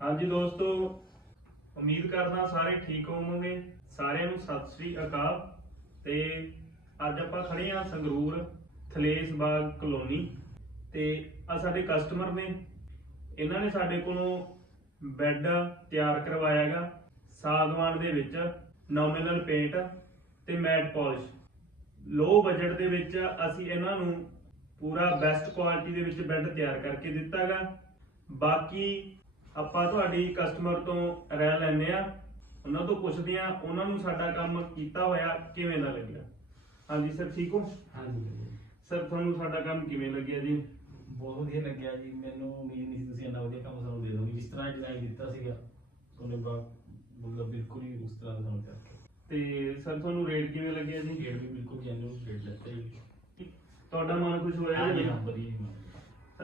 ਹਾਂਜੀ ਦੋਸਤੋ, ਉਮੀਦ ਕਰਦਾ ਸਾਰੇ ਠੀਕ ਹੋਵੋਗੇ। ਸਾਰਿਆਂ ਨੂੰ ਸਤਿ ਸ੍ਰੀ ਅਕਾਲ। ਤੇ ਅੱਜ ਆਪਾਂ ਖੜੇ ਆ ਸੰਗਰੂਰ ਥਲੇਸ ਬਾਗ ਕਲੋਨੀ। ਤੇ ਆ ਸਾਡੇ ਕਸਟਮਰ ਨੇ। ਇਹਨਾਂ ਨੇ ਸਾਡੇ ਕੋਲੋਂ ਬੈੱਡ ਤਿਆਰ ਕਰਵਾਇਆਗਾ ਸਾਗਵਾਨ ਦੇ ਵਿੱਚ ਨੋਮੀਨਲ ਪੇਂਟ ਤੇ ਮੈਟ ਪਾਲਿਸ਼ ਲੋ ਬਜਟ ਦੇ ਵਿੱਚ ਅਸੀਂ ਇਹਨਾਂ ਨੂੰ ਪੂਰਾ ਬੈਸਟ ਕੁਆਲਿਟੀ ਦੇ ਵਿੱਚ ਬੈੱਡ ਤਿਆਰ ਕਰਕੇ ਦਿੱਤਾਗਾ ਬਾਕੀ ਆਪਾਂ ਤੁਹਾਡੀ ਕਸਟਮਰ ਤੋਂ ਰਹਿ ਲੈਂਦੇ ਆ ਉਹਨਾਂ ਤੋਂ ਪੁੱਛਦੇ ਆ ਉਹਨਾਂ ਨੂੰ ਸਾਡਾ ਕੰਮ ਕੀਤਾ ਹੋਇਆ ਕਿਵੇਂ ਦਾ ਲੱਗਿਆ? ਹਾਂਜੀ ਸਰ ਠੀਕ ਹੋ? ਹਾਂਜੀ। ਸਰ ਤੁਹਾਨੂੰ ਸਾਡਾ ਕੰਮ ਕਿਵੇਂ ਲੱਗਿਆ ਜੀ? ਬਹੁਤ ਵਧੀਆ ਲੱਗਿਆ ਜੀ। ਮੈਨੂੰ ਉਮੀਦ ਨਹੀਂ ਸੀ ਤੁਸੀਂ ਇੰਨਾ ਵਧੀਆ ਕੰਮ ਸਾਨੂੰ ਦੇ ਦੋਗੇ। ਜਿਸ ਤਰ੍ਹਾਂ ਡਿਜ਼ਾਈਨ ਦਿੱਤਾ ਸੀਗਾ ਉਹਨੇ ਬਾ ਮਤਲਬ ਬਿਲਕੁਲ ਹੀ ਉਸ ਤਰ੍ਹਾਂ ਦਾ ਸਾਨੂੰ ਕਰਕੇ ਤੇ ਸਰ ਤੁਹਾਨੂੰ ਰੇਟ ਕਿਵੇਂ ਲੱਗਿਆ ਜੀ? ਰੇਟ ਵੀ ਬਿਲਕੁਲ ਜੈਨੂਇਨ ਰੇਟ ਲੱਤੇ ਜੀ। ਤੁਹਾਡਾ ਮਨ ਖੁਸ਼ ਹੋਇਆ ਹਾਂਜੀ ਜੀ? ਹਾਂ ਵਧੀਆ ਜੀ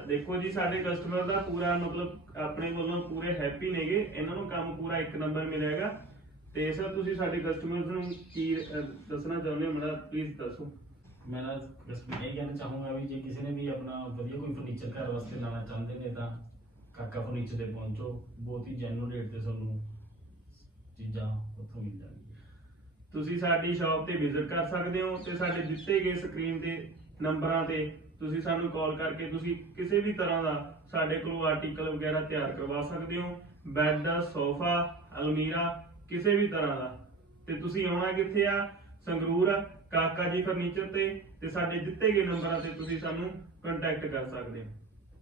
ਦੇਖੋ ਜੀ ਸਾਡੇ ਕਸਟਮਰ ਦਾ ਪੂਰਾ ਮਤਲਬ ਆਪਣੇ ਵੱਲੋਂ ਪੂਰੇ ਹੈਪੀ ਨੇਗੇ। ਇਹਨਾਂ ਨੂੰ ਕੰਮ ਪੂਰਾ ਇੱਕ ਨੰਬਰ ਮਿਲੇਗਾ ਤੇ ਸਰ ਤੁਸੀਂ ਸਾਡੇ ਕਸਟਮਰਸ ਨੂੰ ਕੀ ਅਹ, ਦੱਸਣਾ ਚਾਹੁੰਦੇ ਹੋ? ਮੇਰਾ ਪਲੀਜ਼ ਦੱਸੋ। ਮੈਂ ਨਾ ਬਸ ਇਹ ਕਹਿਣਾ ਚਾਹੂੰਗਾ ਵੀ ਜੇ ਕਿਸੇ ਨੇ ਵੀ ਆਪਣਾ ਵਧੀਆ ਕੋਈ ਫਰਨੀਚਰ ਘਰ ਵਾਸਤੇ ਲਾਣਾ ਚਾਹੁੰਦੇ ਨੇ ਤਾਂ ਕਾਕਾ ਫਰਨੀਚਰ ਦੇ ਪਹੁੰਚੋ। ਬਹੁਤ ਹੀ ਜੈਨੂਇਨ ਰੇਟ ਤੇ ਤੁਹਾਨੂੰ ਚੀਜ਼ਾਂ ਉੱਥੋਂ ਮਿਲ ਜਾਣਗੀਆਂ। ਤੁਸੀਂ ਸਾਡੀ ਸ਼ਾਪ ਤੇ ਵਿਜ਼ਿਟ ਕਰ ਸਕਦੇ ਹੋ ਤੇ ਸਾਡੇ ਦਿੱਤੇ ਗਏ ਸਕਰੀਨ ਤੇ ਨੰਬਰਾਂ ਤੇ ਤੁਸੀਂ ਸਾਨੂੰ ਕਾਲ ਕਰਕੇ ਤੁਸੀਂ ਕਿਸੇ ਵੀ ਤਰ੍ਹਾਂ ਦਾ ਸਾਡੇ ਕੋਲੋਂ ਆਰਟੀਕਲ ਵਗੈਰਾ ਤਿਆਰ ਕਰਵਾ ਸਕਦੇ ਹੋ। ਬੈੱਡ, ਸੋਫਾ, ਅਲਮੀਰਾ, ਕਿਸੇ ਵੀ ਤਰ੍ਹਾਂ ਦਾ। ਤੇ ਤੁਸੀਂ ਆਉਣਾ ਕਿੱਥੇ ਆ? ਸੰਗਰੂਰ, ਕਾਕਾ ਜੀ ਫਰਨੀਚਰ ਤੇ ਤੇ ਸਾਡੇ ਦਿੱਤੇ ਗਏ ਨੰਬਰਾਂ ਤੇ ਤੁਸੀਂ ਸਾਨੂੰ ਕੰਟੈਕਟ ਕਰ ਸਕਦੇ ਹੋ।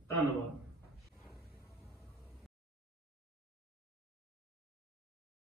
ਧੰਨਵਾਦ।